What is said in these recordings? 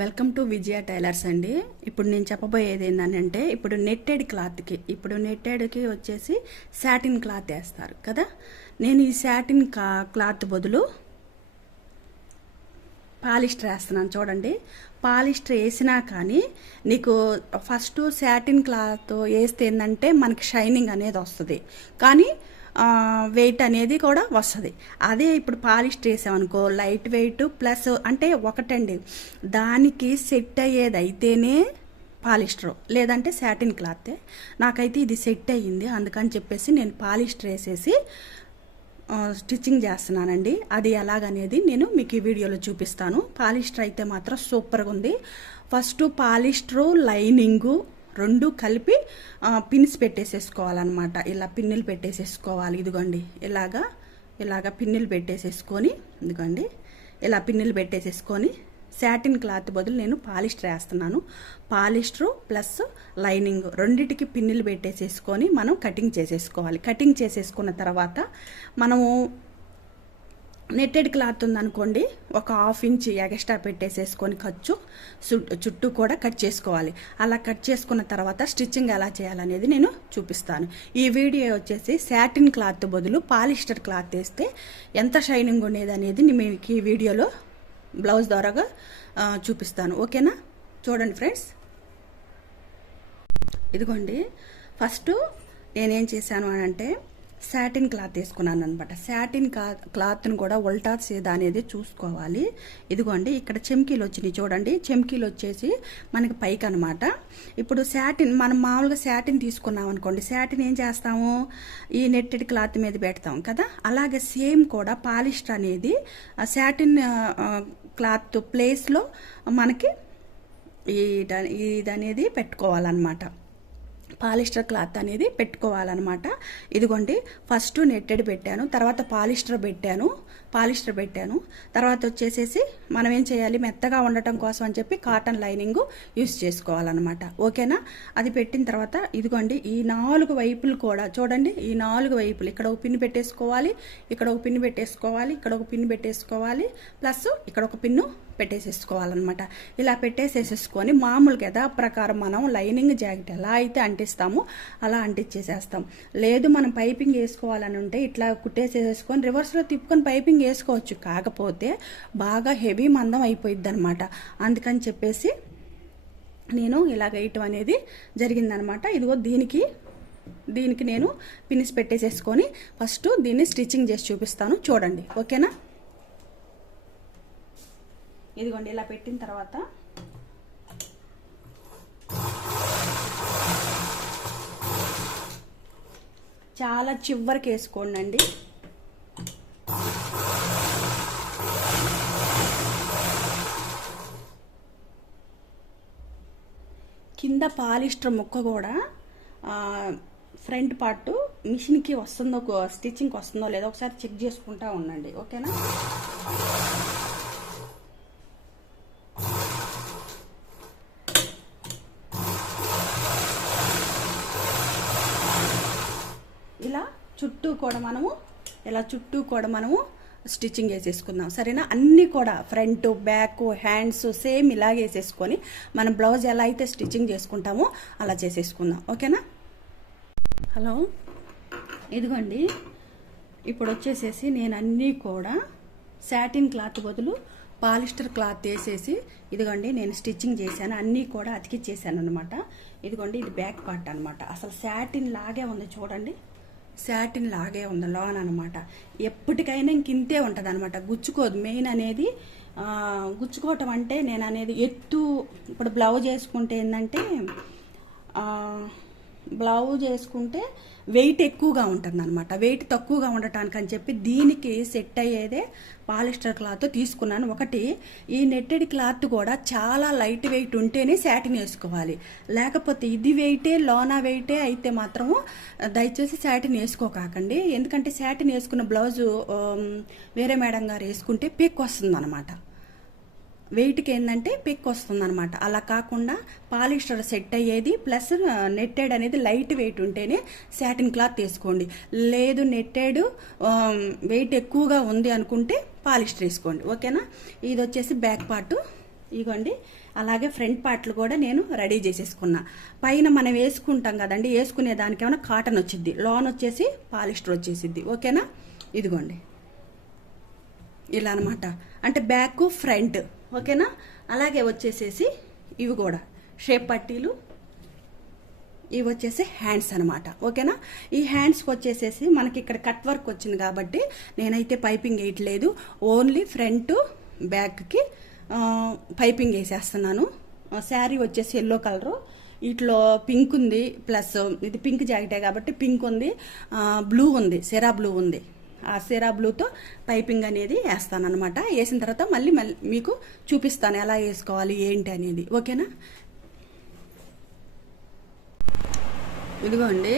Welcome to Vijaya tailors అండి. ఇప్పుడు నేను చెప్పబోయేది ఏంటంటే ఇప్పుడు నెట్టెడ్ క్లాత్కి ఇప్పుడు నెట్టెడ్కి వచ్చేసి శాటిన్ క్లాత్ వేస్తారు కదా? నేను ఈ శాటిన్ క్లాత్ బదులు పాలిస్టర్ వేస్తున్నాను చూడండి. పాలిస్టర్ వేసినా కానీ నీకు ఫస్ట్ శాటిన్ క్లాత్ వేస్తే ఏంటంటే మనకి షైనింగ్ అనేది వస్తుంది. కానీ వెయిట్ అనేది కూడా వస్తుంది. అదే ఇప్పుడు పాలిస్టర్ వేసామనుకో లైట్ వెయిట్ ప్లస్ అంటే ఒకటండి. దానికి సెట్ అయ్యేది అయితేనే పాలిస్టర్ లేదంటే శాటిన్ క్లాతే నాకైతే ఇది సెట్ అయ్యింది. అందుకని చెప్పేసి నేను పాలిస్టర్ వేసేసి స్టిచ్చింగ్ చేస్తున్నానండి. అది ఎలాగనేది నేను మీకు ఈ వీడియోలో చూపిస్తాను. పాలిస్టర్ అయితే మాత్రం సూపర్గా ఉంది ఫస్ట్ పాలిస్టరు లైనింగు రెండు కలిపి పిన్స్ పెట్టేసేసుకోవాలన్నమాట. ఇలా పిన్నులు పెట్టేసేసుకోవాలి. ఇదిగోండి. ఇలాగా ఇలాగా పిన్నులు పెట్టేసేసుకొని ఇదిగోండి. ఇలా పిన్నులు పెట్టేసేసుకొని శాటిన్ క్లాత్ బదులు నేను పాలిస్టర్ వేస్తున్నాను. పాలిస్టరు ప్లస్ లైనింగ్ రెండిటికి పిన్నులు పెట్టేసేసుకొని మనం కటింగ్ చేసేసుకోవాలి. కటింగ్ చేసేసుకున్న తర్వాత మనము నెట్టెడ్ క్లాత్ ఉందనుకోండి ఒక హాఫ్ ఇంచ్ ఎగస్ట్రా పెట్టేసేసుకొని ఖర్చు చుట్టూ కూడా కట్ చేసుకోవాలి. అలా కట్ చేసుకున్న తర్వాత స్టిచ్చింగ్ ఎలా చేయాలనేది నేను చూపిస్తాను. ఈ వీడియో వచ్చేసి శాటిన్ క్లాత్ బదులు పాలిస్టర్ క్లాత్ వేస్తే ఎంత షైనింగ్ ఉండేది అనేది మీకు ఈ వీడియోలో బ్లౌజ్ ద్వారాగా చూపిస్తాను. ఓకేనా? చూడండి ఫ్రెండ్స్. ఇదిగోండి. ఫస్ట్ నేనేం చేశాను అని అంటే శాటిన్ క్లాత్ వేసుకున్నాను అనమాట శాటిన్ క్లాత్ని కూడా ఉల్టా సీదా అనేది చూసుకోవాలి. ఇదిగోండి ఇక్కడ చెమ్కీలు వచ్చినాయి చూడండి. చెమ్కీలు వచ్చేసి మనకి పైకి అనమాట ఇప్పుడు శాటిన్ మనం మామూలుగా శాటిన్ తీసుకున్నాం అనుకోండి శాటిన్ ఏం చేస్తాము? ఈ నెట్టెడ్ క్లాత్ మీద పెడతాం కదా? అలాగే సేమ్ కూడా పాలిస్టర్ అనేది శాటిన్ క్లాత్ ప్లేస్లో మనకి ఈ ఇది అనేది పెట్టుకోవాలన్నమాట. పాలిస్టర్ క్లాత్ అనేది పెట్టుకోవాలన్నమాట. ఇదిగోండి ఫస్ట్ నెట్టెడ్ పెట్టాను తర్వాత పాలిస్టర్ పెట్టాను పాలిస్టర్ పెట్టాను. తర్వాత వచ్చేసేసి మనం ఏం చేయాలి? మెత్తగా ఉండటం కోసం అని చెప్పి కాటన్ లైనింగ్ యూస్ చేసుకోవాలన్నమాట. ఓకేనా? అది పెట్టిన తర్వాత ఇదిగోండి ఈ నాలుగు వైపులు కూడా చూడండి ఈ నాలుగు వైపులు. ఇక్కడ ఒక పిన్ పెట్టేసుకోవాలి ఇక్కడ ఒక పిన్ పెట్టేసుకోవాలి ఇక్కడ ఒక పిన్ పెట్టేసుకోవాలి ప్లస్ ఇక్కడ ఒక పిన్ను పెట్టేసేసుకోవాలన్నమాట. ఇలా పెట్టేసేసేసుకొని మామూలుగా యథా ప్రకారం మనం లైనింగ్ జాకెట్ ఎలా అయితే అంటిస్తామో అలా అంటించేసేస్తాం లేదు మనం పైపింగ్ వేసుకోవాలని ఉంటే ఇట్లా కుట్టేసేసుకొని రివర్స్లో తిప్పుకొని పైపింగ్ వేసుకోవచ్చు. కాకపోతే బాగా హెవీ మందం అయిపోయిద్ది అనమాట అందుకని చెప్పేసి నేను ఇలా వేయటం అనేది జరిగిందనమాట ఇదిగో దీనికి దీనికి నేను పినిస్ పెట్టేసేసుకొని ఫస్ట్ దీన్ని స్టిచ్చింగ్ చేసి చూపిస్తాను. చూడండి. ఓకేనా? ఇదిగోండి ఇలా పెట్టిన తర్వాత చాలా చివరికి వేసుకోండి అండి కింద పాలిస్టర్ ముక్క కూడా ఫ్రంట్ పార్ట్ మిషన్కి వస్తుందో స్టిచ్చింగ్కి వస్తుందో లేదో ఒకసారి చెక్ చేసుకుంటా ఉండండి. ఓకేనా ఇలా చుట్టూ కూడా మనము ఇలా చుట్టూ కూడా మనము స్టిచ్చింగ్ వేసేసుకుందాం. సరేనా? అన్నీ కూడా ఫ్రంట్ బ్యాక్ హ్యాండ్స్ సేమ్ ఇలాగే వేసేసుకొని మనం బ్లౌజ్ ఎలా అయితే స్టిచ్చింగ్ చేసుకుంటామో అలా చేసేసుకుందాం. ఓకేనా? హలో? ఇదిగోండి. ఇప్పుడు వచ్చేసేసి నేను అన్నీ కూడా శాటిన్ క్లాత్ బదులు పాలిస్టర్ క్లాత్ వేసేసి ఇదిగోండి నేను స్టిచ్చింగ్ చేశాను. అన్నీ కూడా అతికిచ్చేసాను అనమాట ఇదిగోండి ఇది బ్యాక్ పార్ట్ అనమాట అసలు శాటిన్ లాగే ఉంది చూడండి. శాటిన్ లాగే ఉంది లోన్ అనమాట ఎప్పటికైనా ఇంక ఇంతే ఉంటుంది అనమాట గుచ్చుకోదు. మెయిన్ అనేది గుచ్చుకోవటం అంటే నేను అనేది ఎత్తు ఇప్పుడు బ్లౌజ్ వేసుకుంటే ఏంటంటే బ్లౌజ్ వేసుకుంటే వెయిట్ ఎక్కువగా ఉంటుంది అనమాట వెయిట్ తక్కువగా ఉండటానికి అని చెప్పి దీనికి సెట్ అయ్యేదే పాలిస్టర్ క్లాత్ తీసుకున్నాను. ఒకటి ఈ నెట్టెడ్ క్లాత్ కూడా చాలా లైట్ వెయిట్ ఉంటేనే శాటిన్ వేసుకోవాలి. లేకపోతే ఇది వెయిటే లోనా వెయిటే అయితే మాత్రము దయచేసి శాటిన్ వేసుకోకాకండి. ఎందుకంటే శాటిన్ వేసుకున్న బ్లౌజు వేరే మేడం గారు వేసుకుంటే పిక్ వస్తుంది అనమాట వెయిట్కి ఏంటంటే పిక్ వస్తుంది అనమాట అలా కాకుండా పాలిస్టర్ సెట్ అయ్యేది ప్లస్ నెట్టెడ్ అనేది లైట్ వెయిట్ ఉంటేనే శాటిన్ క్లాత్ తీసుకోండి. లేదు నెట్టెడ్ వెయిట్ ఎక్కువగా ఉంది అనుకుంటే పాలిస్టర్ వేసుకోండి. ఓకేనా? ఇది వచ్చేసి బ్యాక్ పార్ట్. ఇగోండి. అలాగే ఫ్రంట్ పార్ట్లు కూడా నేను రెడీ చేసేసుకున్నా. పైన మనం వేసుకుంటాం కదండి వేసుకునే దానికి ఏమైనా కాటన్ వచ్చింది లోన్ వచ్చేసి పాలిస్టర్ వచ్చేసిద్ది. ఓకేనా? ఇదిగోండి. ఇలా అనమాట అంటే బ్యాక్ ఫ్రంట్. ఓకేనా? అలాగే వచ్చేసేసి ఇవి కూడా. షేప్ పట్టీలు. ఇవి వచ్చేసి హ్యాండ్స్ అనమాట ఓకేనా? ఈ హ్యాండ్స్కి వచ్చేసేసి మనకి ఇక్కడ కట్ వర్క్ వచ్చింది కాబట్టి నేనైతే పైపింగ్ వేయట్లేదు. ఓన్లీ ఫ్రంట్ బ్యాక్కి పైపింగ్ వేసేస్తున్నాను. శారీ వచ్చేసి ఎల్లో కలరు. వీటిలో పింక్ ఉంది. ప్లస్ ఇది పింక్ జాకెటే కాబట్టి పింక్ ఉంది. బ్లూ ఉంది. సెరా బ్లూ ఉంది. ఆ సిరా బ్లూతో పైపింగ్ అనేది వేస్తాను అనమాట వేసిన తర్వాత మళ్ళీ మళ్ళీ మీకు చూపిస్తాను ఎలా వేసుకోవాలి ఏంటి అనేది. ఓకేనా? ఇదిగోండి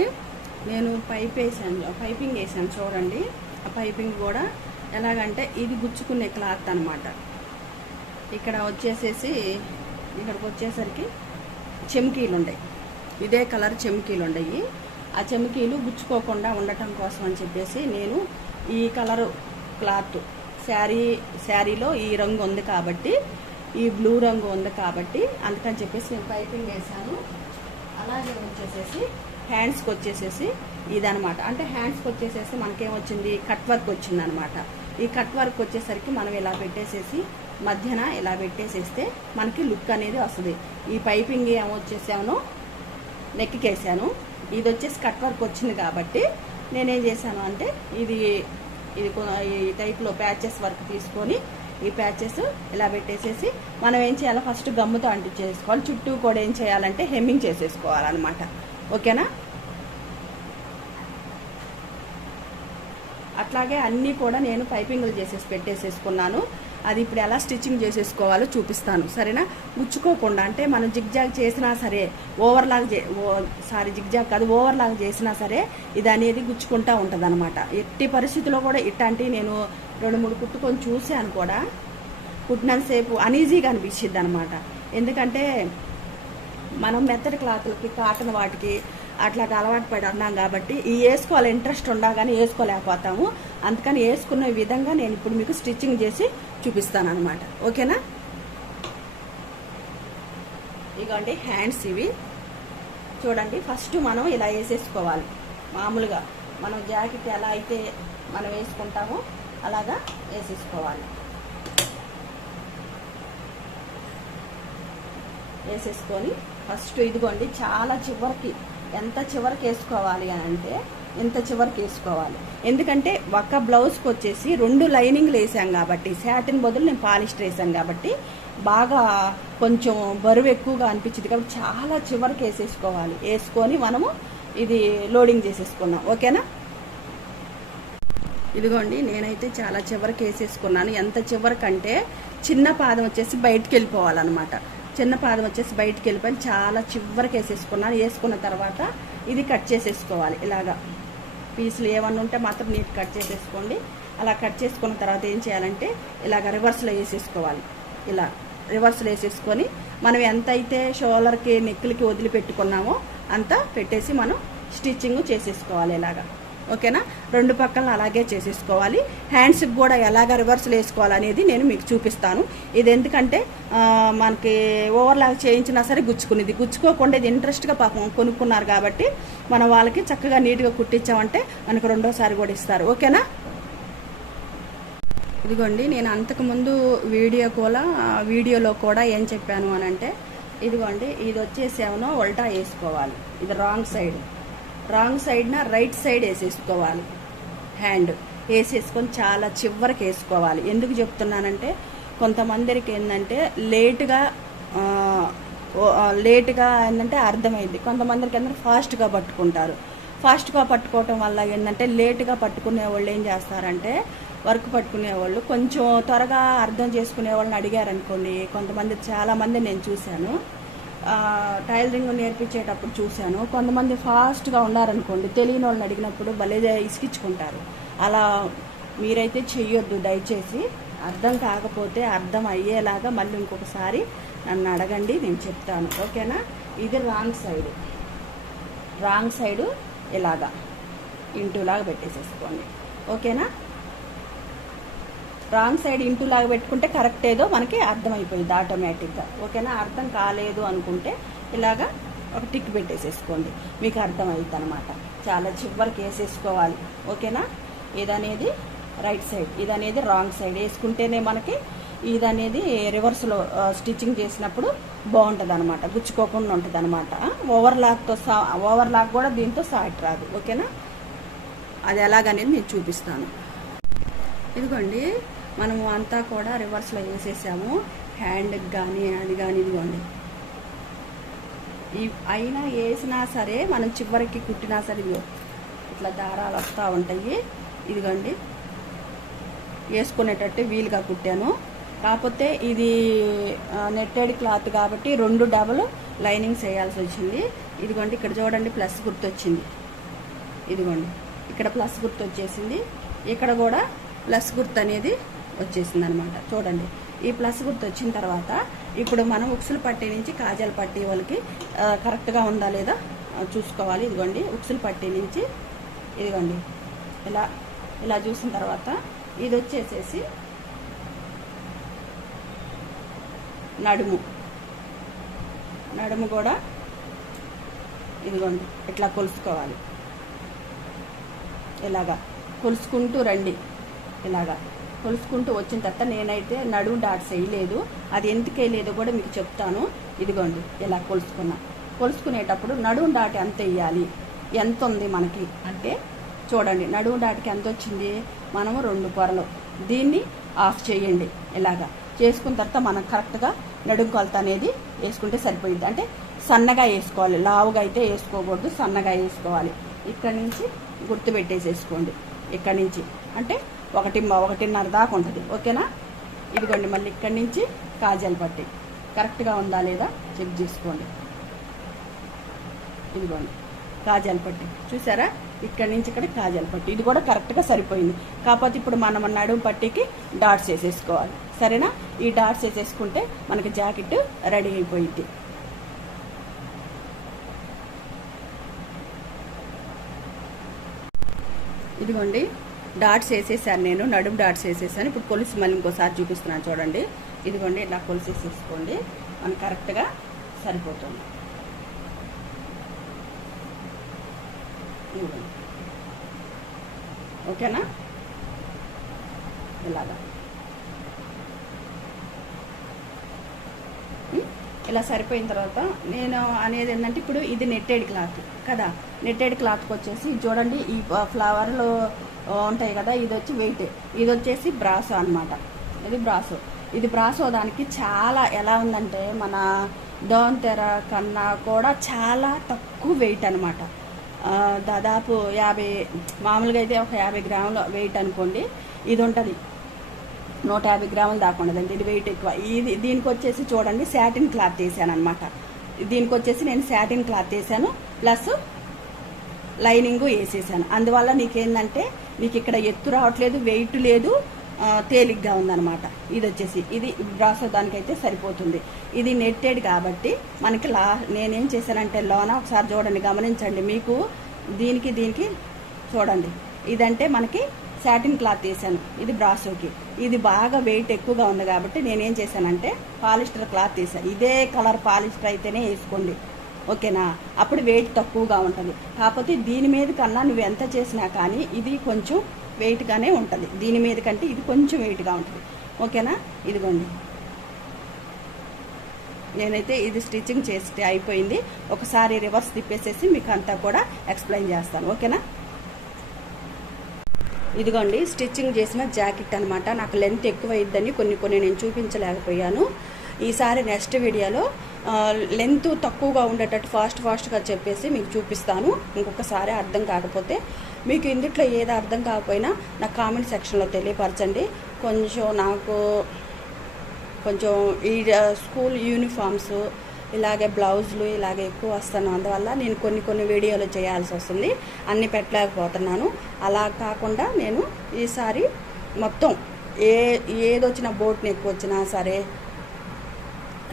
నేను పైప్ వేసాను. పైపింగ్ వేసాను చూడండి. ఆ పైపింగ్ కూడా ఎలాగంటే ఇది గుచ్చుకునే క్లాత్ అనమాట ఇక్కడ వచ్చేసేసి ఇక్కడికి వచ్చేసరికి చెమ్కీలు ఉన్నాయి ఇదే కలర్ చెమ్కీలు ఉన్నాయి ఆ చెమ్కీలు గుచ్చుకోకుండా ఉండటం కోసం అని చెప్పేసి నేను ఈ కలరు క్లాత్. శారీ శారీలో ఈ రంగు ఉంది కాబట్టి ఈ బ్లూ రంగు ఉంది కాబట్టి అందుకని చెప్పేసి నేను పైపింగ్ వేసాను అలాగే వచ్చేసేసి హ్యాండ్స్కి వచ్చేసేసి ఇదనమాట అంటే హ్యాండ్స్కి వచ్చేసేసి మనకేమొచ్చింది? కట్ వర్క్ వచ్చిందనమాట ఈ కట్ వర్క్ వచ్చేసరికి మనం ఇలా పెట్టేసేసి మధ్యన ఇలా పెట్టేసేస్తే మనకి లుక్ అనేది వస్తుంది. ఈ పైపింగ్ ఏమొచ్చేసానో నెక్కికేసాను. ఇది వచ్చేసి కట్ వర్క్ వచ్చింది కాబట్టి నేనేం చేశాను అంటే ఇది ఇది ఈ టైప్లో ప్యాచెస్ వర్క్ తీసుకొని ఈ ప్యాచెస్ ఇలా పెట్టేసేసి మనం ఏం చేయాలి? ఫస్ట్ గమ్ముతో అంటించేసుకోవాలి. చుట్టూ కూడా ఏం చేయాలంటే హెమ్మింగ్ చేసేసుకోవాలన్నమాట. ఓకేనా? అట్లాగే అన్నీ కూడా నేను పైపింగ్లు చేసేసి పెట్టేసేసుకున్నాను. అది ఇప్పుడు ఎలా స్టిచ్చింగ్ చేసేసుకోవాలో చూపిస్తాను సరేనా? గుచ్చుకోకుండా అంటే మనం జిగ్జాగ్ చేసినా సరే ఓవర్లాగ్ చే సారీ జిగ్జాగ్ కాదు ఓవర్లాగ్ చేసినా సరే ఇది అనేది గుచ్చుకుంటూ ఉంటుంది అనమాట ఎట్టి పరిస్థితిలో కూడా ఇట్లాంటివి నేను రెండు మూడు కుట్టుకొని చూశాను కూడా కుట్టినంతసేపు అనీజీగా అనిపించింది అనమాట ఎందుకంటే మనం మెత్తటి క్లాత్లకి కాటన్ వాటికి అట్లా అలవాటు పడి ఉన్నాం కాబట్టి ఈ వేసుకోవాలి ఇంట్రెస్ట్ ఉండగానే వేసుకోలేకపోతాము. అందుకని వేసుకునే విధంగా నేను ఇప్పుడు మీకు స్టిచ్చింగ్ చేసి చూపిస్తాను అనమాట ఓకేనా? ఇగోండి హ్యాండ్స్ ఇవి. చూడండి ఫస్ట్ మనం ఇలా వేసేసుకోవాలి. మామూలుగా మనం జాకెట్ ఎలా అయితే మనం వేసుకుంటామో అలాగా వేసేసుకోవాలి. వేసేసుకొని ఫస్ట్ ఇదిగోండి చాలా చివరికి ఎంత చివరికి వేసుకోవాలి అని అంటే ఇంత చివరికి వేసుకోవాలి. ఎందుకంటే ఒక బ్లౌజ్కి వచ్చేసి రెండు లైనింగ్లు వేసాం కాబట్టి శాటిన్ బదులు నేను పాలిస్టర్ వేసాను కాబట్టి బాగా కొంచెం బరువు ఎక్కువగా అనిపించింది కాబట్టి చాలా చివరికి వేసేసుకోవాలి. వేసుకొని మనము ఇది లోడింగ్ చేసేసుకున్నాం. ఓకేనా? ఇదిగోండి నేనైతే చాలా చివరికి వేసేసుకున్నాను. ఎంత చివరికంటే చిన్న పాదం వచ్చేసి బయటికి వెళ్ళిపోవాలన్నమాట. చిన్న పాదం వచ్చేసి బయటికి వెళ్ళిపోయి చాలా చివరికి వేసేసుకున్నాను. వేసుకున్న తర్వాత ఇది కట్ చేసేసుకోవాలి. ఇలాగా పీసులు ఏమన్నా ఉంటే మాత్రం నీట్ కట్ చేసేసుకోండి. అలా కట్ చేసుకున్న తర్వాత ఏం చేయాలంటే ఇలాగ రివర్స్లో వేసేసుకోవాలి. ఇలా రివర్స్లో వేసేసుకొని మనం ఎంత అయితే షోలర్కి నెక్కులకి వదిలిపెట్టుకున్నామో అంతా పెట్టేసి మనం స్టిచ్చింగ్ చేసేసుకోవాలి ఇలాగా. ఓకేనా? రెండు పక్కలను అలాగే చేసేసుకోవాలి. హ్యాండ్స్కి కూడా ఎలాగ రివర్స్లు వేసుకోవాలనేది నేను మీకు చూపిస్తాను. ఇది ఎందుకంటే మనకి ఓవర్లాగ్ చేయించినా సరే గుచ్చుకునేది. గుచ్చుకోకుండా ఇది ఇంట్రెస్ట్గా పాపం కొనుక్కున్నారు కాబట్టి మనం వాళ్ళకి చక్కగా నీట్గా కుట్టించామంటే మనకు రెండోసారి కూడా ఇస్తారు. ఓకేనా? ఇదిగోండి నేను అంతకుముందు వీడియో కూడా వీడియోలో కూడా ఏం చెప్పాను అని అంటే ఇదిగోండి ఇది వచ్చేసి ఏమో ఉల్టా వేసుకోవాలి. ఇది రాంగ్ సైడ్ రాంగ్ సైడ్న రైట్ సైడ్ వేసేసుకోవాలి. హ్యాండ్ వేసేసుకొని చాలా చివరికి వేసుకోవాలి. ఎందుకు చెప్తున్నానంటే కొంతమందికి ఏంటంటే లేటుగా లేటుగా ఏంటంటే అర్థమైంది. కొంతమందికి ఏంటంటే ఫాస్ట్గా పట్టుకుంటారు. ఫాస్ట్గా పట్టుకోవటం వల్ల ఏంటంటే లేటుగా పట్టుకునే వాళ్ళు ఏం చేస్తారంటే వర్క్ పట్టుకునే వాళ్ళు కొంచెం త్వరగా అర్థం చేసుకునే వాళ్ళని అడిగారనుకోండి కొంతమంది చాలామంది నేను చూశాను. టైలరింగ్ నేర్పించేటప్పుడు చూశాను. కొంతమంది ఫాస్ట్గా ఉన్నారనుకోండి తెలియని వాళ్ళని అడిగినప్పుడు భలే ఇసికించుకుంటారు అలా మీరైతే చెయ్యొద్దు దయచేసి. అర్థం కాకపోతే అర్థం అయ్యేలాగా మళ్ళీ ఇంకొకసారి నన్ను అడగండి నేను చెప్తాను. ఓకేనా? ఇది రాంగ్ సైడ్ రాంగ్ సైడు ఇలాగా. ఇంటూలాగా పెట్టేసేసుకోండి. ఓకేనా? రాంగ్ సైడ్ ఇంటూ లాగా పెట్టుకుంటే కరెక్ట్ ఏదో మనకి అర్థమైపోయింది ఆటోమేటిక్గా. ఓకేనా? అర్థం కాలేదు అనుకుంటే ఇలాగా ఒక టిక్ పెట్టేసేసుకోండి. మీకు అర్థమవుతుంది అనమాట చాలా చివరికి వేసేసుకోవాలి. ఓకేనా? ఇదనేది రైట్ సైడ్. ఇదనేది రాంగ్ సైడ్. వేసుకుంటేనే మనకి ఇదనేది రివర్స్లో స్టిచ్చింగ్ చేసినప్పుడు బాగుంటుంది అనమాట గుచ్చుకోకుండా ఉంటుంది అనమాట ఓవర్ లాక్తో సా ఓవర్ లాక్ కూడా దీంతో సాట్ రాదు. ఓకేనా? అది ఎలాగనేది నేను చూపిస్తాను. ఇదిగోండి. మనము అంతా కూడా రివర్స్లో వేసేసాము. హ్యాండ్కి కానీ అది కానీ ఇదిగోండి. ఈ అయినా వేసినా సరే మనం చివరికి కుట్టినా సరే ఇదిగో ఇట్లా దారాలు వస్తూ ఉంటాయి. ఇదిగోండి. వేసుకునేటట్టు వీలుగా కుట్టాను. కాకపోతే ఇది నెట్టెడ్ క్లాత్ కాబట్టి రెండు డబల్ లైనింగ్స్ వేయాల్సి వచ్చింది. ఇదిగోండి ఇక్కడ చూడండి ప్లస్ గుర్తు వచ్చింది ఇదిగోండి. ఇక్కడ ప్లస్ గుర్తు వచ్చేసింది ఇక్కడ కూడా ప్లస్ గుర్తు అనేది వచ్చేసింది అనమాట చూడండి ఈ ప్లస్ గుర్తు వచ్చిన తర్వాత ఇప్పుడు మనం ఉక్సులు పట్టీ నుంచి కాజల్ పట్టీ వాళ్ళకి కరెక్ట్గా ఉందా లేదా చూసుకోవాలి. ఇదిగోండి ఉక్సులు పట్టీ నుంచి ఇదిగోండి ఇలా ఇలా చూసిన తర్వాత ఇది వచ్చేసేసి నడుము. నడుము కూడా ఇదిగోండి ఇట్లా కొలుసుకోవాలి. ఇలాగా కొలుసుకుంటూ రండి. ఇలాగా. కొలుసుకుంటూ వచ్చిన తర్వాత నేనైతే నడుము డాట్స్ వేయలేదు అది ఎందుకు వేయలేదో కూడా మీకు చెప్తాను. ఇదిగోండి ఇలా కొలుసుకున్నా. కొలుసుకునేటప్పుడు నడుము డాట్ ఎంత వేయాలి? ఎంత ఉంది మనకి? అంటే చూడండి నడుము డాట్కి ఎంత వచ్చింది? మనము రెండు పొరలు. దీన్ని ఆఫ్ చేయండి ఇలాగా. చేసుకున్న తర్వాత మనం కరెక్ట్గా నడుము కొలత అనేది వేసుకుంటే సరిపోయింది అంటే సన్నగా వేసుకోవాలి. లావుగా అయితే వేసుకోకూడదు సన్నగా వేసుకోవాలి. ఇక్కడి నుంచి గుర్తు పెట్టేసేసుకోండి. ఇక్కడి నుంచి. అంటే ఒకటి ఒకటిన్నర దాకా ఉంటుంది. ఓకేనా? ఇదిగోండి మళ్ళీ ఇక్కడి నుంచి కాజల్ పట్టి. కరెక్ట్గా ఉందా లేదా చెక్ చేసుకోండి. ఇదిగోండి కాజల్ పట్టి. చూసారా? ఇక్కడి నుంచి ఇక్కడ కాజల్ పట్టి. ఇది కూడా కరెక్ట్గా సరిపోయింది. కాకపోతే ఇప్పుడు మనం నడుము పట్టికి డాట్స్ వేసేసుకోవాలి. సరేనా? ఈ డాట్స్ వేసేసుకుంటే మనకి జాకెట్ రెడీ అయిపోయింది. ఇదిగోండి డాట్స్ వేసేసాను నేను నడుము డాట్స్ వేసేసాను. ఇప్పుడు కొలిసి మళ్ళీ ఇంకోసారి చూపిస్తున్నాను చూడండి. ఇదిగోండి ఇలా కొలిసేసేసుకోండి మనకు కరెక్ట్గా సరిపోతుంది. ఓకేనా? ఇలాగా. ఇలా సరిపోయిన తర్వాత నేను అనేది ఏంటంటే ఇప్పుడు ఇది నెట్టెడ్ క్లాత్ కదా. నెట్టెడ్ క్లాత్కి వచ్చేసి చూడండి ఈ ఫ్లవర్లు ఉంటాయి కదా ఇది వచ్చి వెయిట్ ఇది వచ్చేసి బ్రాసో అన్నమాట. ఇది బ్రాసో ఇది బ్రాసో దానికి చాలా ఎలా ఉందంటే మన దోన్ తెర కన్నా కూడా చాలా తక్కువ వెయిట్ అనమాట దాదాపు యాభై మామూలుగా అయితే ఒక యాభై గ్రాముల వెయిట్ అనుకోండి. ఇది ఉంటుంది. నూట యాభై గ్రాములు దాకా ఉండదండి. ఇది వెయిట్ ఎక్కువ. ఇది దీనికి వచ్చేసి చూడండి శాటిన్ క్లాత్ వేసాను అనమాట దీనికి వచ్చేసి నేను శాటిన్ క్లాత్ వేసాను ప్లస్ లైనింగ్ వేసేసాను. అందువల్ల నీకేందంటే నీకు ఇక్కడ ఎత్తు రావట్లేదు వెయిట్ లేదు తేలిగ్గా ఉందనమాట ఇది వచ్చేసి ఇది బ్రాసో దానికైతే సరిపోతుంది. ఇది నెట్టెడ్ కాబట్టి మనకి లా నేనేం చేశానంటే లోన ఒకసారి చూడండి గమనించండి. మీకు దీనికి దీనికి చూడండి. ఇదంటే మనకి సాటిన్ క్లాత్ వేసాను ఇది బ్రాసోకి ఇది బాగా వెయిట్ ఎక్కువగా ఉంది కాబట్టి నేనేం చేశానంటే పాలిస్టర్ క్లాత్ తీసాను ఇదే కలర్ పాలిస్టర్ అయితేనే వేసుకోండి. ఓకేనా? అప్పుడు వెయిట్ తక్కువగా ఉంటుంది. కాకపోతే దీని మీద కన్నా నువ్వు ఎంత చేసినా కానీ ఇది కొంచెం వెయిట్గానే ఉంటుంది. దీని మీద కంటే ఇది కొంచెం వెయిట్గా ఉంటుంది. ఓకేనా? ఇదిగోండి. నేనైతే ఇది స్టిచ్చింగ్ చేస్తే అయిపోయింది. ఒకసారి రివర్స్ తిప్పేసేసి మీకు అంతా కూడా ఎక్స్ప్లెయిన్ చేస్తాను. ఓకేనా? ఇదిగోండి స్టిచ్చింగ్ చేసిన జాకెట్ అనమాట నాకు లెంత్ ఎక్కువ అయ్యిద్దని కొన్ని కొన్ని నేను చూపించలేకపోయాను. ఈసారి నెక్స్ట్ వీడియోలో లెంత్ తక్కువగా ఉండేటట్టు ఫాస్ట్ ఫాస్ట్గా చెప్పేసి మీకు చూపిస్తాను. ఇంకొకసారి అర్థం కాకపోతే మీకు ఇందుట్లో ఏది అర్థం కాకపోయినా నాకు కామెంట్ సెక్షన్లో తెలియపరచండి. కొంచెం నాకు కొంచెం ఈ స్కూల్ యూనిఫామ్స్ ఇలాగే బ్లౌజులు ఇలాగే ఎక్కువ వస్తాను. అందువల్ల నేను కొన్ని కొన్ని వీడియోలు చేయాల్సి వస్తుంది. అన్ని పెట్టలేకపోతున్నాను. అలా కాకుండా నేను ఈసారి మొత్తం ఏ ఏదొచ్చిన బోట్ నెక్ వచ్చినా సరే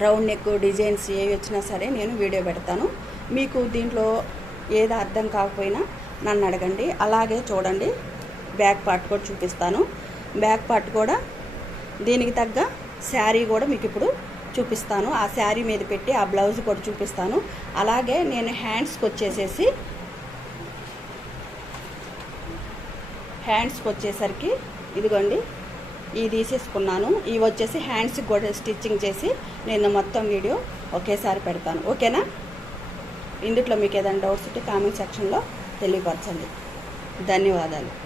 రౌండ్ నెక్ డిజైన్స్ ఏవి వచ్చినా సరే నేను వీడియో పెడతాను. మీకు దీంట్లో ఏది అర్థం కాకపోయినా నన్ను అడగండి. అలాగే చూడండి బ్యాక్ పార్ట్ కూడా చూపిస్తాను. బ్యాక్ పార్ట్ కూడా దీనికి తగ్గ శారీ కూడా మీకు ఇప్పుడు చూపిస్తాను. ఆ శారీ మీద పెట్టి ఆ బ్లౌజ్ కూడా చూపిస్తాను. అలాగే నేను హ్యాండ్స్కి వచ్చేసేసి హ్యాండ్స్కి వచ్చేసరికి ఇదిగోండి ఇవి తీసేసుకున్నాను. ఇవి వచ్చేసి హ్యాండ్స్కి కూడా స్టిచ్చింగ్ చేసి నేను మొత్తం వీడియో ఒకేసారి పెడతాను. ఓకేనా? ఇందుట్లో మీకు ఏదైనా డౌట్స్ ఉంటే కామెంట్ సెక్షన్లో తెలియపరచండి. ధన్యవాదాలు.